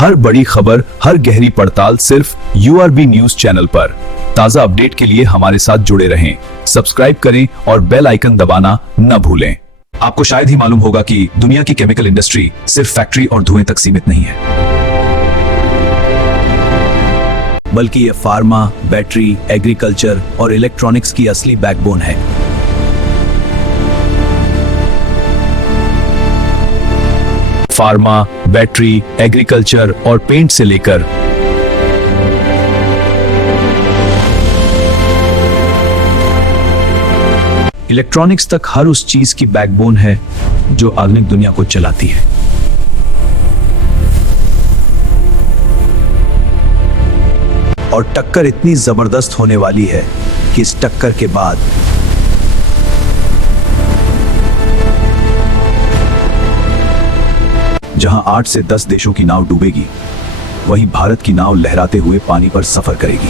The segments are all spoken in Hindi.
हर बड़ी खबर, हर गहरी पड़ताल सिर्फ URB न्यूज चैनल पर। ताजा अपडेट के लिए हमारे साथ जुड़े रहें, सब्सक्राइब करें और बेल आइकन दबाना न भूलें। आपको शायद ही मालूम होगा कि दुनिया की केमिकल इंडस्ट्री सिर्फ फैक्ट्री और धुएं तक सीमित नहीं है, बल्कि ये फार्मा, बैटरी, एग्रीकल्चर और इलेक्ट्रॉनिक्स की असली बैकबोन है। फार्मा, बैटरी, एग्रीकल्चर और पेंट से लेकर इलेक्ट्रॉनिक्स तक हर उस चीज की बैकबोन है जो आधुनिक दुनिया को चलाती है। और टक्कर इतनी जबरदस्त होने वाली है कि इस टक्कर के बाद जहां 8 से 10 देशों की नाव डूबेगी, वहीं भारत की नाव लहराते हुए पानी पर सफर करेगी।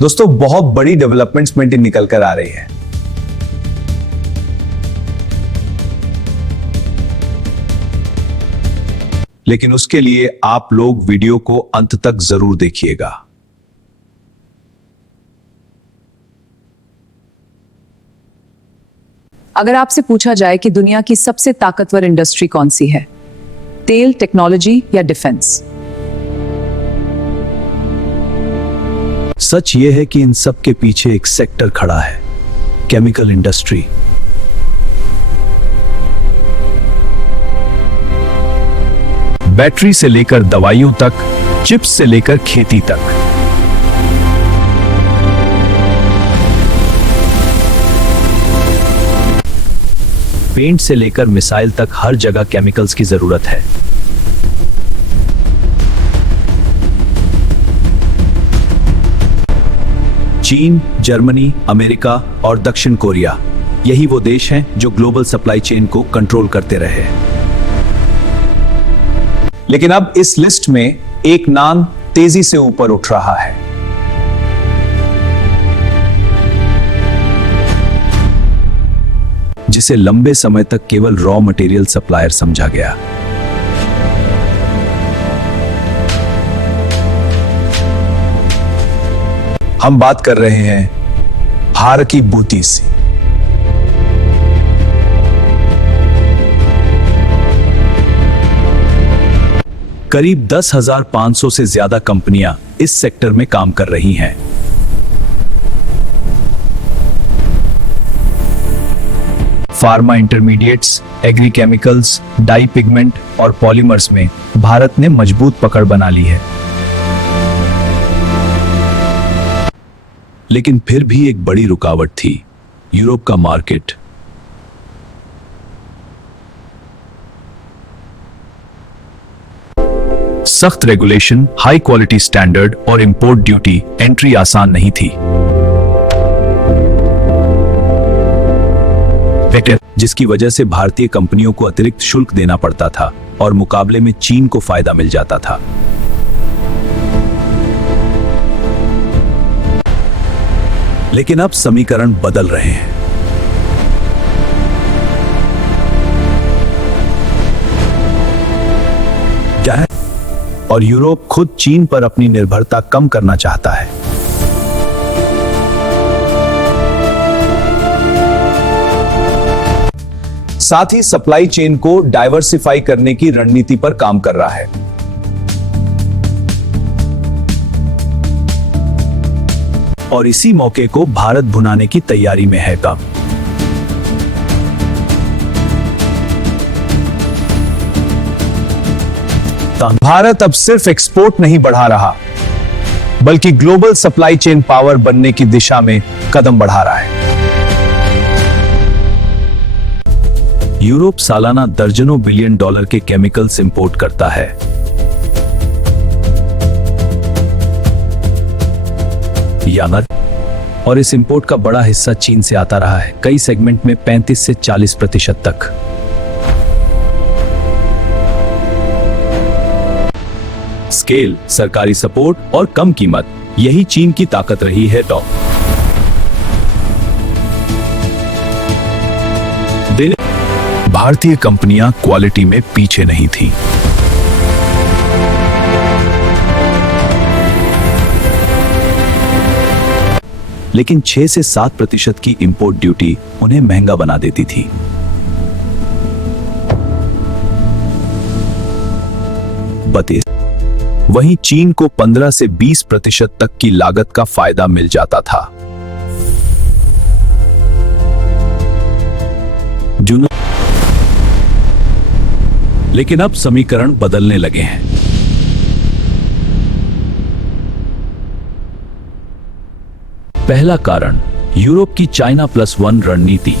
दोस्तों, बहुत बड़ी डेवलपमेंट्स में निकल कर आ रही है। लेकिन उसके लिए आप लोग वीडियो को अंत तक जरूर देखिएगा। अगर आपसे पूछा जाए कि दुनिया की सबसे ताकतवर इंडस्ट्री कौन सी है, तेल, टेक्नोलॉजी या डिफेंस? सच यह है कि इन सब के पीछे एक सेक्टर खड़ा है, केमिकल इंडस्ट्री। बैटरी से लेकर दवाइयों तक, चिप्स से लेकर खेती तक। पेंट से लेकर मिसाइल तक हर जगह केमिकल्स की जरूरत है। चीन, जर्मनी, अमेरिका और दक्षिण कोरिया, यही वो देश हैं जो ग्लोबल सप्लाई चेन को कंट्रोल करते रहे। लेकिन अब इस लिस्ट में एक नाम तेजी से ऊपर उठ रहा है। जिसे लंबे समय तक केवल रॉ मटेरियल सप्लायर समझा गया। हम बात कर रहे हैं हारकी बूतीस। करीब 10,500 से ज्यादा कंपनियां इस सेक्टर में काम कर रही हैं। Pharma intermediates, agri chemicals, dye pigment और पॉलीमर्स में भारत ने मजबूत पकड़ बना ली है। लेकिन फिर भी एक बड़ी रुकावट थी, यूरोप का मार्केट। सख्त रेगुलेशन, हाई क्वालिटी स्टैंडर्ड और इंपोर्ट ड्यूटी, एंट्री आसान नहीं थी। जिसकी वजह से भारतीय कंपनियों को अतिरिक्त शुल्क देना पड़ता था और मुकाबले में चीन को फायदा मिल जाता था। लेकिन अब समीकरण बदल रहे हैं। क्या है? और यूरोप खुद चीन पर अपनी निर्भरता कम करना चाहता है। साथ ही सप्लाई चेन को डाइवर्सिफाई करने की रणनीति पर काम कर रहा है। और इसी मौके को भारत भुनाने की तैयारी में है। कब? भारत अब सिर्फ एक्सपोर्ट नहीं बढ़ा रहा, बल्कि ग्लोबल सप्लाई चेन पावर बनने की दिशा में कदम बढ़ा रहा है। यूरोप सालाना दर्जनों बिलियन डॉलर के केमिकल्स इंपोर्ट करता है। और इस इंपोर्ट का बड़ा हिस्सा चीन से आता रहा है, कई सेगमेंट में 35 से 40% तक। स्केल, सरकारी सपोर्ट और कम कीमत, यही चीन की ताकत रही है। भारतीय कंपनियां क्वालिटी में पीछे नहीं थीं। लेकिन 6 से 7% की इंपोर्ट ड्यूटी उन्हें महंगा बना देती थी। वहीं चीन को 15 से 20% तक की लागत का फायदा मिल जाता था। लेकिन अब समीकरण बदलने लगे हैं। पहला कारण, यूरोप की चाइना +1 रणनीति।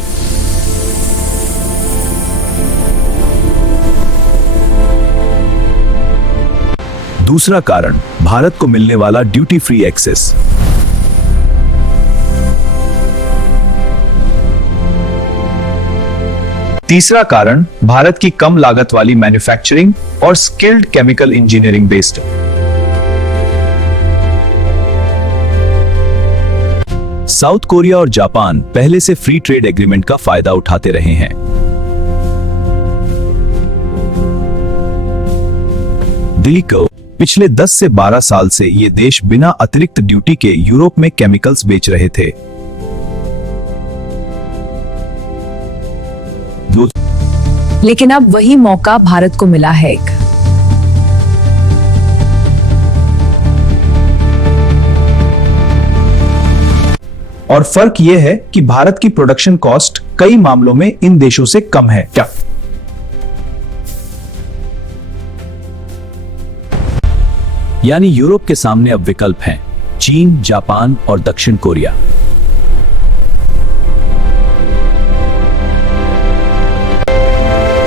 दूसरा कारण, भारत को मिलने वाला ड्यूटी फ्री एक्सेस। तीसरा कारण, भारत की कम लागत वाली मैन्युफैक्चरिंग और skilled chemical engineering based. South Korea और जापान पहले से फ्री ट्रेड एग्रीमेंट का फायदा उठाते रहे हैं। दिल्ली को पिछले 10 से 12 साल से ये देश बिना अतिरिक्त ड्यूटी के यूरोप में केमिकल्स बेच रहे थे। लेकिन अब वही मौका भारत को मिला है। और फर्क यह है कि भारत की प्रोडक्शन कॉस्ट कई मामलों में इन देशों से कम है। क्या यानी यूरोप के सामने अब विकल्प हैं, चीन, जापान और दक्षिण कोरिया।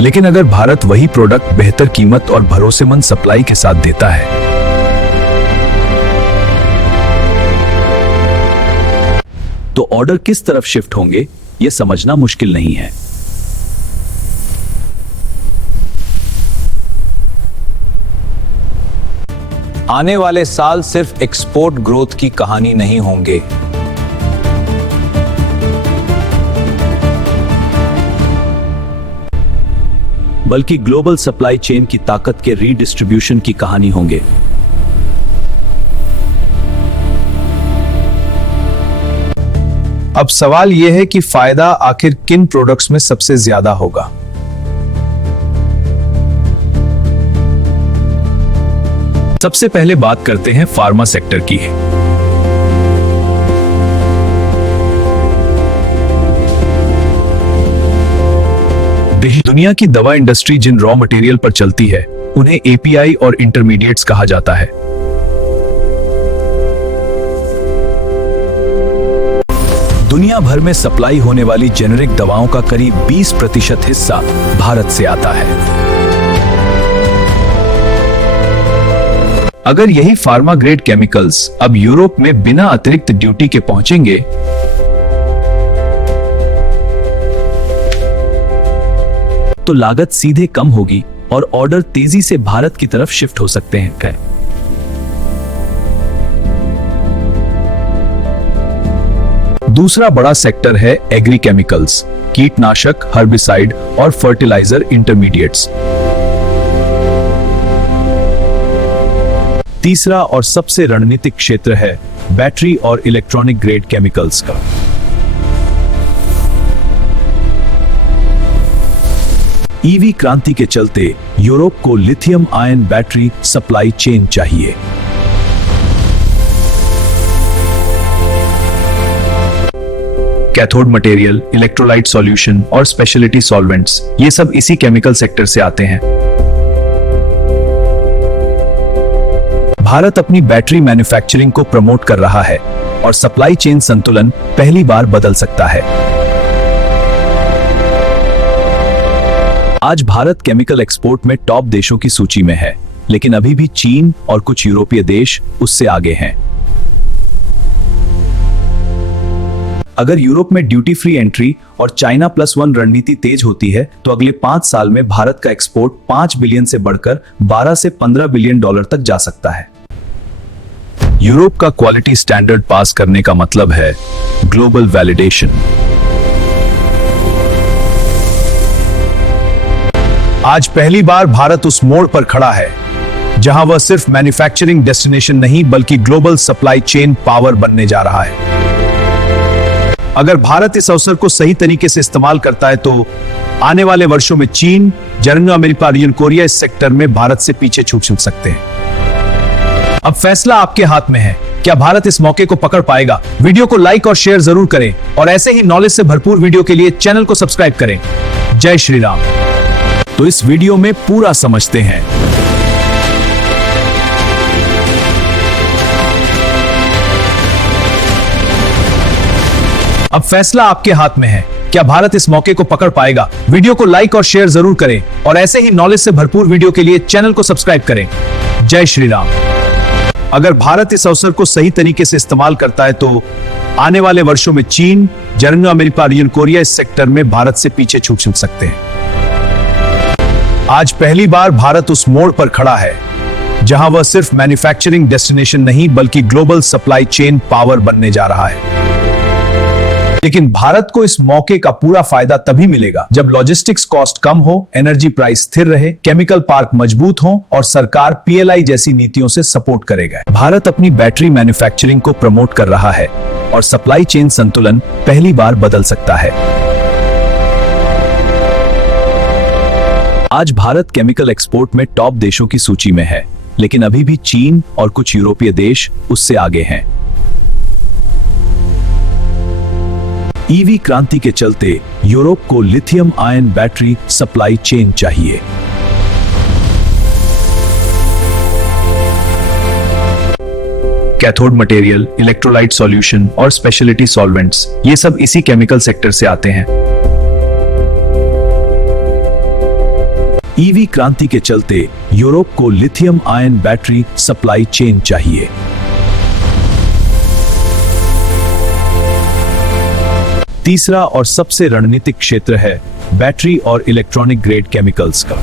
लेकिन अगर भारत वही प्रोडक्ट बेहतर कीमत और भरोसेमंद सप्लाई के साथ देता है, तो ऑर्डर किस तरफ शिफ्ट होंगे यह समझना मुश्किल नहीं है। आने वाले साल सिर्फ एक्सपोर्ट ग्रोथ की कहानी नहीं होंगे। बल्कि ग्लोबल सप्लाई चेन की ताकत के रीडिस्ट्रीब्यूशन की कहानी होंगे। अब सवाल यह है कि फायदा आखिर किन प्रोडक्ट्स में सबसे ज्यादा होगा। सबसे पहले बात करते हैं फार्मा सेक्टर की। दुनिया की दवा इंडस्ट्री जिन रॉ मटेरियल पर चलती है उन्हें एपीआई और इंटरमीडिएट्स कहा जाता है। दुनिया भर में सप्लाई होने वाली जेनेरिक दवाओं का करीब 20% हिस्सा भारत से आता है। अगर यही फार्मा ग्रेड केमिकल्स अब यूरोप में बिना अतिरिक्त ड्यूटी के पहुंचेंगे, तो लागत सीधे कम होगी और ऑर्डर तेजी से भारत की तरफ शिफ्ट हो सकते हैं। दूसरा बड़ा सेक्टर है एग्री केमिकल्स, कीटनाशक, हर्बिसाइड और फर्टिलाइजर इंटरमीडिएट्स। तीसरा और सबसे रणनीतिक क्षेत्र है बैटरी और इलेक्ट्रॉनिक ग्रेड केमिकल्स का। ईवी क्रांति के चलते यूरोप को lithium ion battery supply chain चाहिए। कैथोड मटेरियल, इलेक्ट्रोलाइट सॉल्यूशन और स्पेशलिटी सॉल्वेंट्स, ये सब इसी केमिकल सेक्टर से आते हैं। भारत अपनी बैटरी मैन्युफैक्चरिंग को प्रमोट कर रहा है और सप्लाई चेन संतुलन पहली बार बदल सकता है। आज भारत केमिकल एक्सपोर्ट में टॉप देशों की सूची में है, लेकिन अभी भी चीन और कुछ यूरोपीय देश उससे आगे हैं। अगर यूरोप में ड्यूटी फ्री एंट्री और चाइना +1 रणनीति तेज होती है, तो अगले 5 साल में भारत का एक्सपोर्ट 5 बिलियन से बढ़कर 12 से 15 बिलियन डॉलर तक जा सकता है। यूरोप का क्वालिटी स्टैंडर्ड पास करने का मतलब है ग्लोबल वैलिडेशन। आज पहली बार भारत उस मोड़ पर खड़ा है जहां वह सिर्फ मैन्युफैक्चरिंग डेस्टिनेशन नहीं बल्कि ग्लोबल सप्लाई चेन पावर बनने जा रहा है। अगर भारत इस अवसर को सही तरीके से इस्तेमाल करता है तो आने वाले वर्षों में चीन, जर्मनी, अमेरिका और कोरिया इस सेक्टर में भारत से पीछे छूट सकते हैं। अब फैसला आपके हाथ में है, क्या भारत इस मौके को पकड़ पाएगा? वीडियो को लाइक और शेयर जरूर करें और ऐसे ही नॉलेज से भरपूर वीडियो के लिए चैनल को सब्सक्राइब करें। जय श्री राम। तो इस वीडियो में पूरा समझते हैं। अब फैसला आपके हाथ में है, क्या भारत इस मौके को पकड़ पाएगा? वीडियो को लाइक और शेयर जरूर करें और ऐसे ही नॉलेज से भरपूर वीडियो के लिए चैनल को सब्सक्राइब करें। जय श्री राम। अगर भारत इस अवसर को सही तरीके से इस्तेमाल करता है तो आने वाले वर्षों में चीन, जर्मनी, अमेरिका और कोरिया इस सेक्टर में भारत से पीछे छूट सकते हैं। आज पहली बार भारत उस मोड़ पर खड़ा है जहां वह सिर्फ मैन्युफैक्चरिंग डेस्टिनेशन नहीं बल्कि ग्लोबल सप्लाई चेन पावर बनने जा रहा है। लेकिन भारत को इस मौके का पूरा फायदा तभी मिलेगा जब लॉजिस्टिक्स कॉस्ट कम हो, एनर्जी प्राइस स्थिर रहे, केमिकल पार्क मजबूत हो और सरकार पीएलआई जैसी नीतियों से सपोर्ट करेगा। भारत अपनी बैटरी मैन्युफैक्चरिंग को प्रमोट कर रहा है और सप्लाई चेन संतुलन पहली बार बदल सकता है। आज भारत केमिकल एक्सपोर्ट में टॉप देशों की सूची में है, लेकिन अभी भी चीन और कुछ यूरोपीय देश उससे आगे हैं। ईवी क्रांति के चलते यूरोप को lithium ion battery supply chain चाहिए। कैथोड मटेरियल, इलेक्ट्रोलाइट सॉल्यूशन और स्पेशलिटी सॉल्वेंट्स, ये सब इसी केमिकल सेक्टर से आते हैं। ईवी क्रांति के चलते यूरोप को lithium ion battery supply chain चाहिए। तीसरा और सबसे रणनीतिक क्षेत्र है बैटरी और इलेक्ट्रॉनिक ग्रेड केमिकल्स का।